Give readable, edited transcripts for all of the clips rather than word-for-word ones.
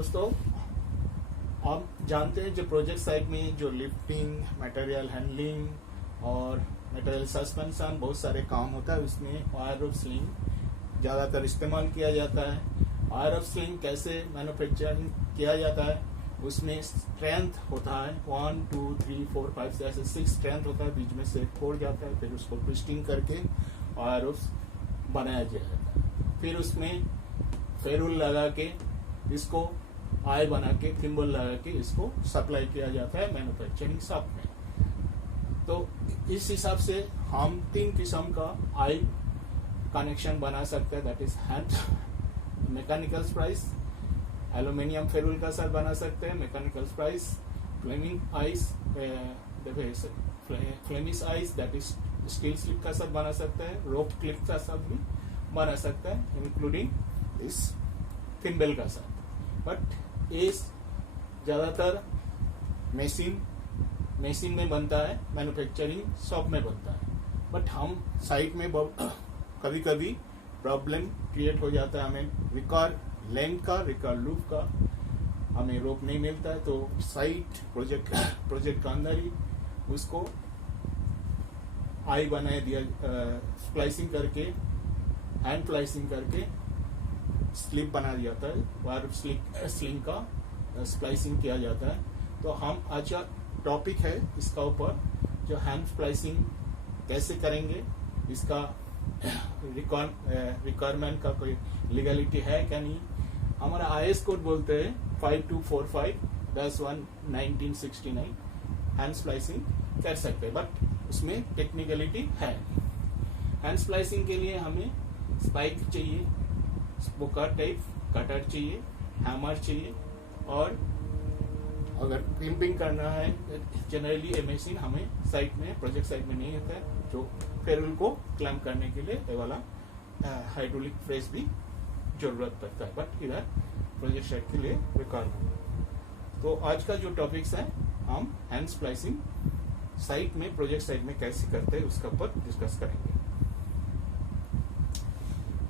दोस्तों, आप जानते हैं जो प्रोजेक्ट साइट में जो लिफ्टिंग, मटेरियल हैंडलिंग और मटेरियल सस्पेंशन बहुत सारे काम होता है, उसमें वायर रोप स्लिंग ज़्यादातर इस्तेमाल किया जाता है। वायर रोप स्लिंग कैसे मैन्युफैक्चरिंग किया जाता है, उसमें स्ट्रेंथ होता है 1 2 3 4 5 से ऐसे 6 स्ट्रेंथ होता है, बीच में से फोड़ जाता है, फिर उसको ट्विस्टिंग करके वायर रोप्स बनाया जाता है। फिर उसमें फेरुल लगा के इसको आई बना के थिम्बल लगा के इसको सप्लाई किया जाता है मैन्युफैक्चरिंग शॉप में। तो इस हिसाब से हम 3 किस्म का आई कनेक्शन बना सकते हैं, that is hand mechanical splice, aluminium ferrule का साथ बना सकते हैं mechanical splice, flemish eyes flemish eyes that is steel slip का साथ बना सकते हैं, रोप क्लिप का साथ भी बना सकता है, इंक्लूडिंग इस थिम्बल का साथ। बट ये ज्यादातर मशीन में बनता है, मैन्युफैक्चरिंग शॉप में बनता है। बट हम साइट में कभी कभी प्रॉब्लम क्रिएट हो जाता है, हमें रिकॉर्ड लेंथ का, रिकॉर्ड लूप का हमें रोप नहीं मिलता है, तो साइट प्रोजेक्ट का अंदर ही उसको आई बनाए दिया, स्प्लाइसिंग करके, हैंड स्प्लाइसिंग करके स्लिप बना दिया जाता है, वायर स्लिंग का स्प्लाइसिंग किया जाता है। तो हम आज का टॉपिक है इसका ऊपर, जो हैंड स्प्लाइसिंग कैसे करेंगे, इसका रिक्वायरमेंट का कोई लीगलिटी है क्या नहीं। हमारा आईएस कोड बोलते हैं 5245-1/1969 हैंड स्प्लाइसिंग कर सकते हैं, बट उसमें टेक्निकलिटी है। हैंड स्प्लाइसिंग के लिए हमें स्पाइक चाहिए, स्पोकर टाइप कटर चाहिए, हैमर चाहिए, और अगर क्रिम्पिंग करना है, जनरली ये मशीन हमें साइट में, प्रोजेक्ट साइट में नहीं होता है, जो फेरुल को क्लैम्प करने के लिए ये वाला हाइड्रोलिक प्रेस भी जरूरत पड़ता है, बट इधर प्रोजेक्ट साइट के लिए रिक्वायरमेंट। तो आज का जो टॉपिक्स है, हम हैंड स्प्लाइसिंग साइट में, प्रोजेक्ट साइट में कैसे करते हैं उसके ऊपर डिस्कस करेंगे।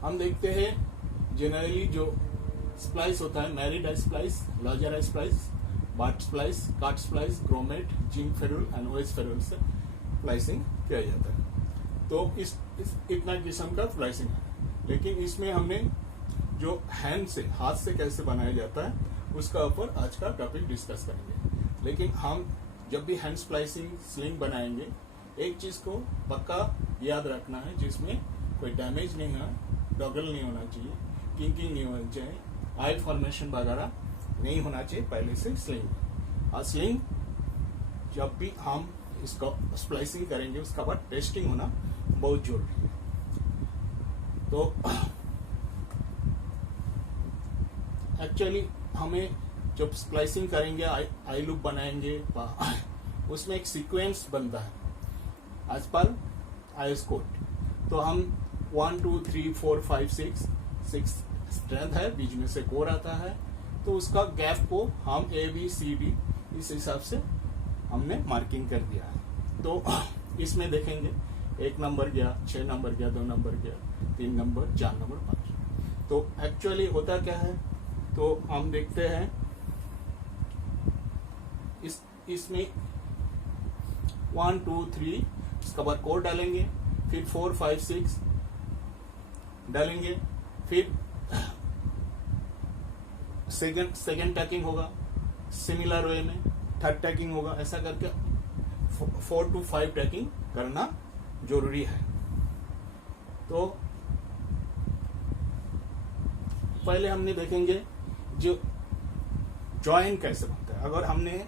हम देखते हैं जनरली जो स्प्लाइस होता है, married I splice, logger I splice, बाट स्प्लाइस, काट splice, grommet, zinc ferrule and OS ferrule से स्प्लाइसिंग किया जाता है। तो इस इतना किस्म का स्प्लाइसिंग है, लेकिन इसमें हमने जो हैंड से, हाथ से कैसे बनाया जाता है उसका ऊपर आज का टॉपिक डिस्कस करेंगे। लेकिन हम जब भी हैंड स्प्लाइसिंग स्लिंग बनाएंगे, एक चीज को पक्का याद रखना है, जिसमें कोई डैमेज नहीं है, डॉगल नहीं होना चाहिए, किंकिंग नहीं होना चाहिए, आई फॉर्मेशन वगैरह नहीं होना चाहिए पहले से स्लिंग। और स्लिंग जब भी हम इसका स्प्लाइसिंग करेंगे, उसका बाद टेस्टिंग होना बहुत जरूरी है। तो एक्चुअली हमें जब स्प्लाइसिंग करेंगे, आई लूप बनाएंगे, उसमें एक सीक्वेंस बनता है एज पर आईएस कोड। तो हम 1 2 3 4 5 6 स्ट्रेंथ है, बीच में से कोर आता है, तो उसका गैप को हम ABCD इस हिसाब से हमने मार्किंग कर दिया है। तो इसमें देखेंगे 1 नंबर गया, 6 नंबर गया, 2 नंबर गया, 3 नंबर, 4 नंबर, 5। तो एक्चुअली होता क्या है, तो हम देखते हैं इसमें 1 2 3 इसका बाद कोर डालेंगे, फिर 4 5 6 डालेंगे, फिर सेकेंड टैकिंग होगा, सिमिलर वे में थर्ड टैकिंग होगा, ऐसा करके 4 to 5 टैकिंग करना जरूरी है। तो पहले हमने देखेंगे जो जॉइंट कैसे बनता है। अगर हमने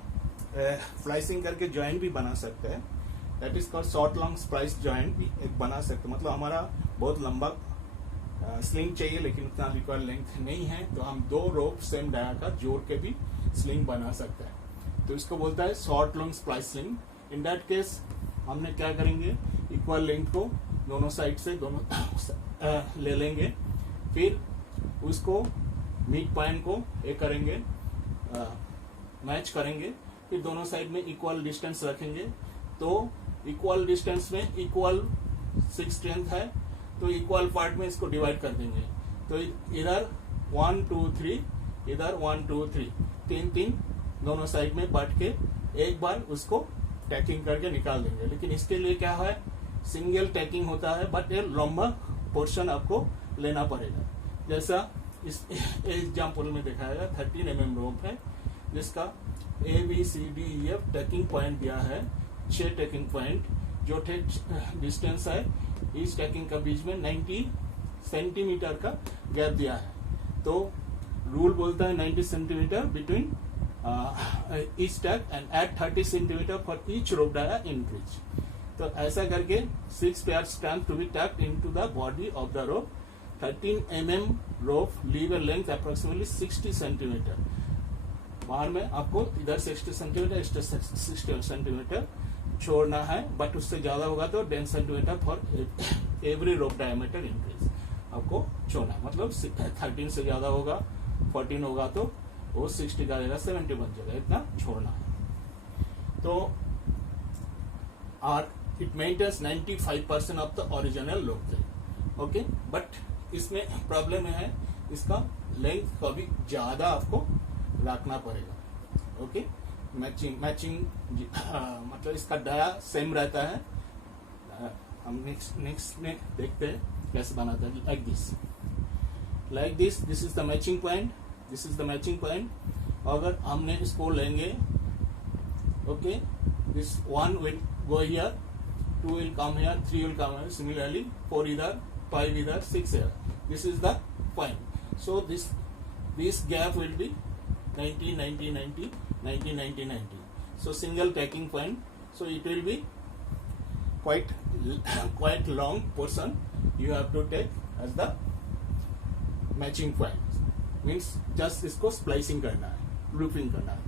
स्प्लाइसिंग करके जॉइंट भी बना सकते हैं, that is called short long splice joint भी एक बना सकते हैं। मतलब हमारा बहुत लंबा स्लिंग चाहिए, लेकिन उतना रिक्वायर्ड लेंथ नहीं है, तो हम 2 रोप सेम डाया का जोड़ के भी स्लिंग बना सकते हैं। तो इसको बोलता है short long splice sling. In that case हमने क्या करेंगे, इक्वल लेंथ को दोनों साइड से दोनों ले लेंगे, फिर उसको मिड पॉइंट को एक करेंगे, मैच करेंगे, फिर दोनों साइड में इक्वल डिस्टेंस रखेंगे। तो इक्वल डिस्टेंस में इक्वल 6 स्ट्रेंथ है, तो इक्वल पार्ट में इसको डिवाइड कर देंगे। तो इधर 1 2 3 इधर 1 2 3 तीन दोनों साइड में बांट के एक बार उसको टैकिंग करके निकाल देंगे। लेकिन इसके लिए क्या है, सिंगल टैकिंग होता है, बट ये लंबा पोर्शन आपको लेना पड़ेगा। जैसा इस एग्जाम्पल में दिखाया गया 13 mm रोप है, जिसका ABCDEF टैकिंग पॉइंट दिया है, 6 टैकिंग पॉइंट, जो डिस्टेंस है इस टैकिंग का बीच में 90 सेंटीमीटर का गैप दिया है। तो रूल बोलता है 90 centimetre between each tag and at 30 centimetre for each rope dia increase. तो ऐसा करके 6 pair stamp to be tacked into the body of the rope. 13 mm rope leave a length approximately 60 centimetre. बाहर में आपको इधर 60 centimetre 60 centimetre छोड़ना है, but उससे ज्यादा होगा तो 10 centimetre for every rope diameter increase आपको छोड़ना है। मतलब 13 से ज्यादा होगा, 14 होगा तो वो 60 का रहेगा, 70 बन जाएगा, इतना छोड़ना है। तो और it maintains 95% of the original लोग। ओके, बट इसमें प्रॉब्लम है, इसका लेंथ कभी ज्यादा आपको रखना पड़ेगा। ओके, मैचिंग मतलब इसका डाया सेम रहता है। हम नेक्स्ट में देखते हैं कैसे बनाते हैं। Like this is the matching point, this is the matching point. अगर हमने इसको लेंगे, okay, this 1 will go here, 2 will come here, 3 will come here, similarly 4 either, 5 either, 6 here. This is the point. So this gap will be 90 90 90 90 90 90. So single tacking point, so it will be quite long portion you have to take as the matching point. Means just इसको splicing करना है, looping करना है।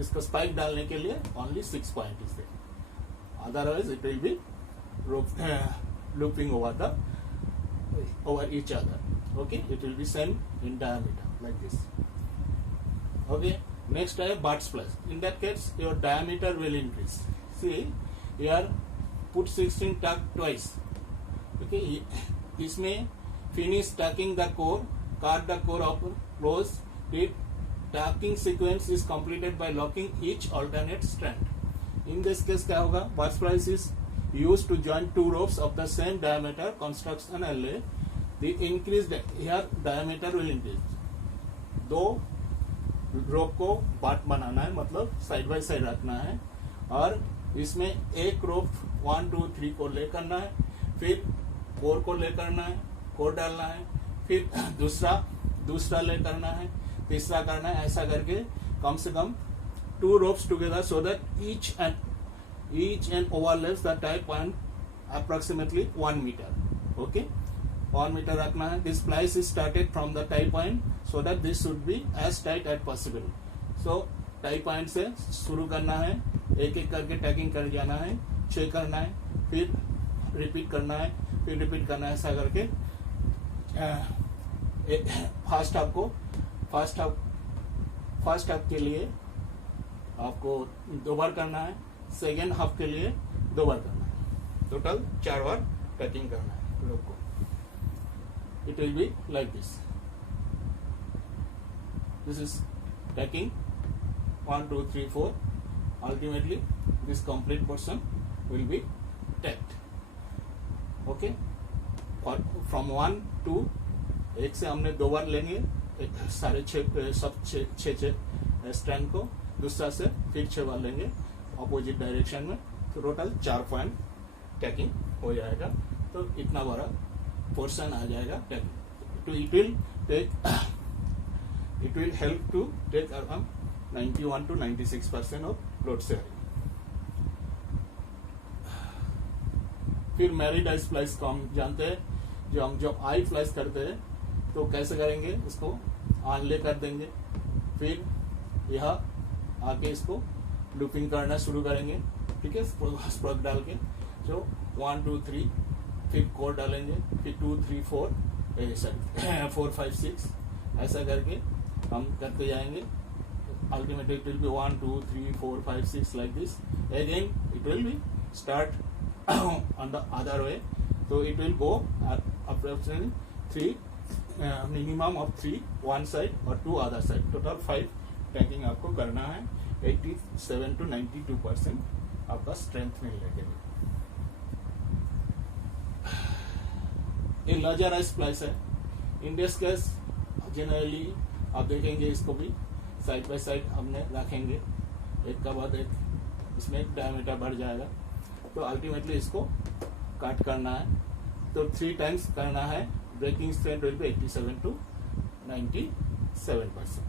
इसको spike डालने के लिए only 6 point is there. Otherwise it will be looping over each other. Okay, it will be same in diameter like this. Okay, next I have butt splice. In that case your diameter will increase. See here, put 16 tack twice. Okay, इसमें finish tacking the core, cut the core of close it. Tacking sequence is completed by locking each alternate strand. In this case क्या होगा, butt splice is used to join 2 ropes of the same diameter construction LA. The increased here diameter will increase. 2 रोप को बाट बनाना है, मतलब side by side रखना है, और इसमें एक रोप 1 2 3 को ले करना है, फिर 4 को ले करना है, कोर डालना है, फिर दूसरा ले करना है, तीसरा करना है। ऐसा करके कम से कम 2 ropes together so that each and overlaps the tie point approximately 1 meter. Okay, 1 meter रखना है। This splice is started from the tie point so that this should be as tight as possible. So tie point से शुरू करना है, एक एक करके tagging कर जाना है, 6 करना है, फिर रिपीट करना है, फिर रिपीट करना है। ऐसा करके फर्स्ट हाफ के लिए आपको 2 बार करना है, सेकेंड हाफ के लिए 2 बार करना है, टोटल 4 बार टैगिंग करना है लोग को। It will be like this. This is tacking 1 2 3 4. Ultimately this complete portion will be tacked. Okay, from 1 to एक से हमने 2 बार लेंगे, सारे 6 स्ट्रैंड को, दूसरा से फिर 6 बार लेंगे ऑपोजिट डायरेक्शन में, तो टोटल 4 पॉइंट टैकिंग हो जाएगा। तो इतना बड़ा पोर्शन आ जाएगा टैकिंग। तो it will help to take around 91 to 96% of load sharing. फिर मैरिड आई स्प्लाइस को हम जानते हैं, जो आई स्प्लाइस करते हैं तो कैसे करेंगे, इसको आनले कर देंगे, फिर यह आके इसको लूपिंग करना शुरू करेंगे। ठीक है, स्प्रग डाल के जो 1 2 3, फिर कोर डालेंगे, फिर 2 3 4 5 6, ऐसा करके हम करते जाएंगे। Ultimately it will be 1 2 3 4 5 6 like this. Again it will be start on the other way, so it will go approximately minimum of 3 one side और 2 अदर साइड, टोटल 5 टैंकिंग आपको करना है। 87 to 92% आपका स्ट्रेंथ मिल लगेगा। ये लार्जर स्प्लाइस है। Index case generally आप देखेंगे, इसको भी साइड बाय साइड हमने रखेंगे, एक का बाद एक इसमें डायमीटर बढ़ जाएगा। तो अल्टीमेटली इसको काट करना है, तो 3 टाइम्स करना है। Breaking strength will be 87 to 97%।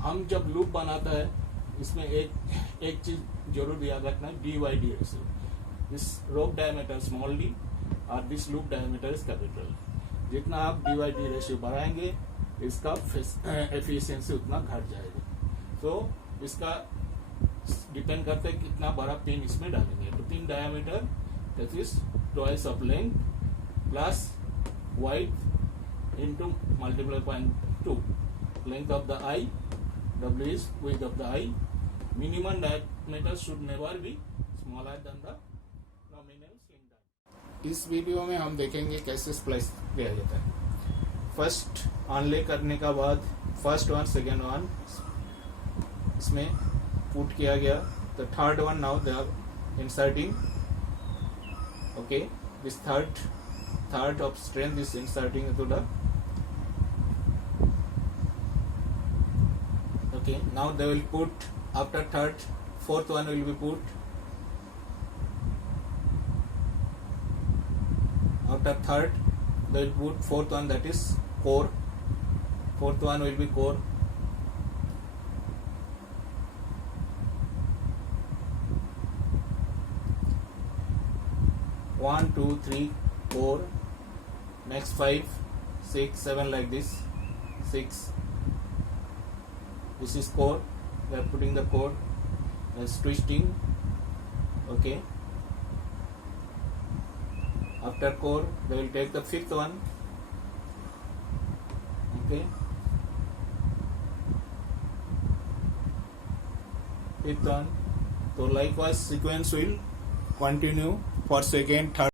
हम जब लूप बनाता है इसमें एक चीज जरूर याद रखना है, D D ratio. This rope diameter small D और this loop diameter is capital. जितना आप डी/डी रेशियो बढ़ाएंगे इसका एफिशिएंसी उतना घट जाएगा। तो इसका डिपेंड करता है कितना बड़ा पिन इसमें डालेंगे। तो pin diameter that is twice of length plus wide into multiply 0.2 length of the I, W is width of the eye. Minimum diameter should never be smaller than the nominal sling diameter. इस video में हम देखेंगे कैसे splice किया जाता है। First ऑनले करने का बाद फर्स्ट वन सेकेंड वन इसमें पुट किया गया, तो third one now they are inserting. Okay, this third of strength is inserting to the okay, now they will put after third, fourth one will be put after third, they will put fourth one, that is core. Fourth one will be core. One, two, three, core. Next 5, 6, 7 like this. 6. This is core. We are putting the core as twisting. Okay. After core, they will take the fifth one. Okay. Fifth one. So likewise, sequence will continue for second, third.